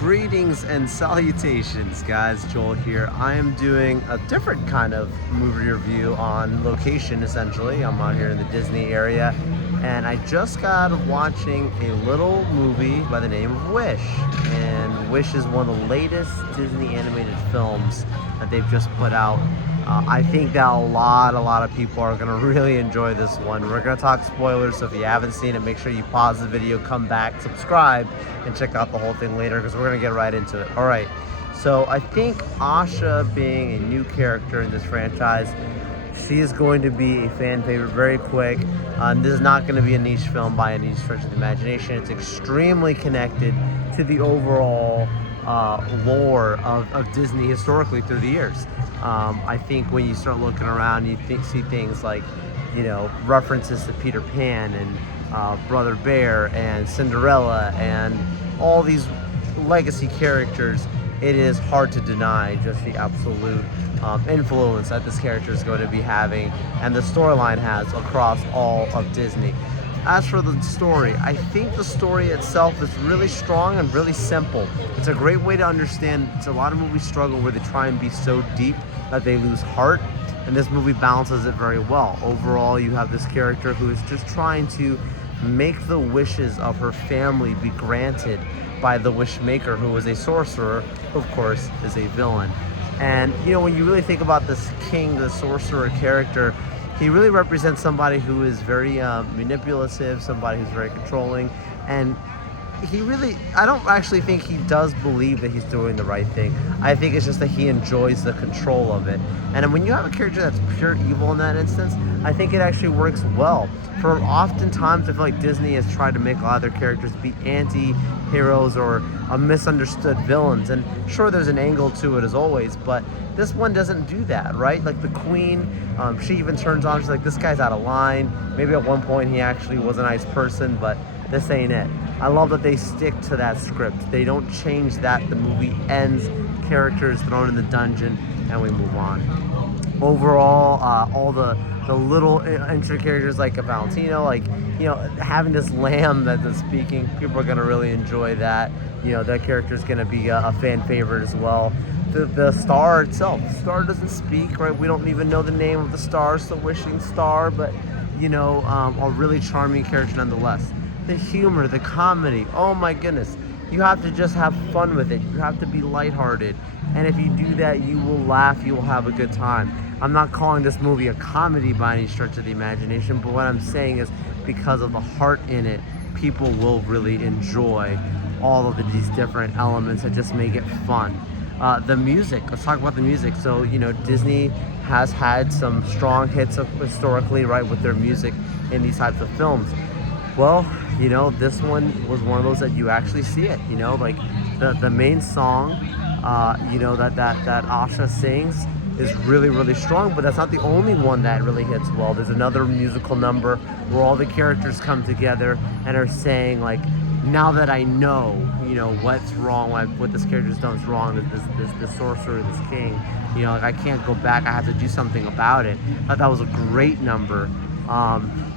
Greetings and salutations, guys. Joel here. I am doing a different kind of movie review on location, essentially. I'm out here in the Disney area, and I just got watching a little movie by the name of Wish. And Wish is one of the latest Disney animated films that they've just put out. I think that a lot of people are gonna really enjoy this one. We're gonna talk spoilers, so if you haven't seen it, make sure you pause the video, come back, subscribe, and check out the whole thing later because we're gonna get right into it. All right, so I think Asha, being a new character in this franchise, she is going to be a fan favorite very quick. This is not going to be a niche film by any stretch of the imagination. It's extremely connected to the overall lore of Disney historically through the years. I think when you start looking around, you see things like, references to Peter Pan and Brother Bear and Cinderella and all these legacy characters. It is hard to deny just the absolute influence that this character is going to be having and the storyline has across all of Disney. As for the story, I think the story itself is really strong and really simple. It's a great way to understand. A lot of movies struggle where they try and be so deep that they lose heart, and this movie balances it very well. Overall, you have this character who is just trying to make the wishes of her family be granted by the wish maker, who is a sorcerer, who of course is a villain. And when you really think about this king, the sorcerer character, he really represents somebody who is very manipulative, somebody who's very controlling, and I don't actually think he does believe that he's doing the right thing. I think it's just that he enjoys the control of it. And when you have a character that's pure evil in that instance, I think it actually works well. For oftentimes, I feel like Disney has tried to make a lot of their characters be anti-heroes or misunderstood villains. And sure, there's an angle to it as always, but this one doesn't do that, right? Like the queen, she even turns on, she's like, this guy's out of line. Maybe at one point he actually was a nice person, but this ain't it. I love that they stick to that script. They don't change that. The movie ends, characters thrown in the dungeon, and we move on. Overall, all the little intro characters like a Valentino, having this lamb that's speaking, people are gonna really enjoy that. That character is gonna be a fan favorite as well. The star itself, the star doesn't speak, right? We don't even know the name of the star, it's the wishing star, but a really charming character nonetheless. The humor, the comedy, oh my goodness, you have to just have fun with it. You have to be lighthearted, and if you do that, you will laugh, you will have a good time. I'm not calling this movie a comedy by any stretch of the imagination, but what I'm saying is because of the heart in it, people will really enjoy all of these different elements that just make it fun. The music, let's talk about the music. So, Disney has had some strong hits historically, right, with their music in these types of films. Well, this one was one of those that you actually see it, like the main song, that Asha sings is really strong, but that's not the only one that really hits well. There's another musical number where all the characters come together and are saying, like, now that I know, what's wrong, what this character's done is wrong, this sorcerer, this king, I can't go back, I have to do something about it. I thought that was a great number.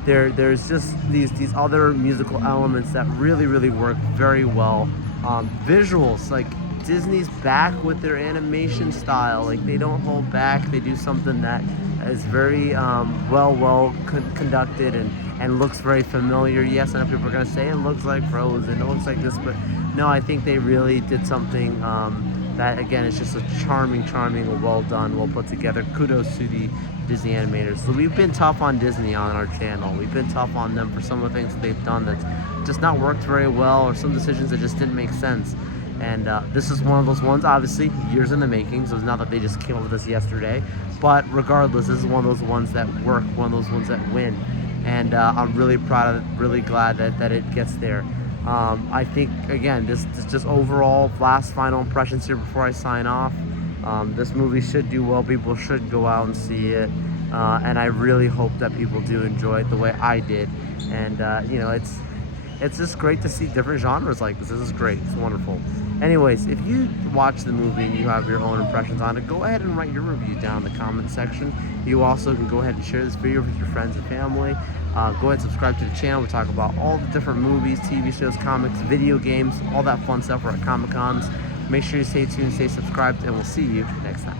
There's just these other musical elements that really work very well. Visuals, like Disney's back with their animation style. Like, they don't hold back. They do something that is very well conducted and looks very familiar. Yes, I know people are gonna say it looks like Frozen, it looks like this, but no, I think they really did something that, again, is just a charming, well done, well put together. Kudos to the Disney animators. So we've been tough on Disney on our channel. We've been tough on them for some of the things that they've done that's just not worked very well, or some decisions that just didn't make sense. And this is one of those ones, obviously, years in the making, so it's not that they just came up with this yesterday. But regardless, this is one of those ones that work, one of those ones that win. And I'm really proud of it, really glad that it gets there. I think, again, this just overall last final impressions here before I sign off. This movie should do well. People should go out and see it. And I really hope that people do enjoy it the way I did. And, it's just great to see different genres like this. This is great. It's wonderful. Anyways, if you watch the movie and you have your own impressions on it, go ahead and write your review down in the comment section. You also can go ahead and share this video with your friends and family. Go ahead and subscribe to the channel. We talk about all the different movies, TV shows, comics, video games, all that fun stuff. We're at Comic Cons. Make sure you stay tuned, stay subscribed, and we'll see you next time.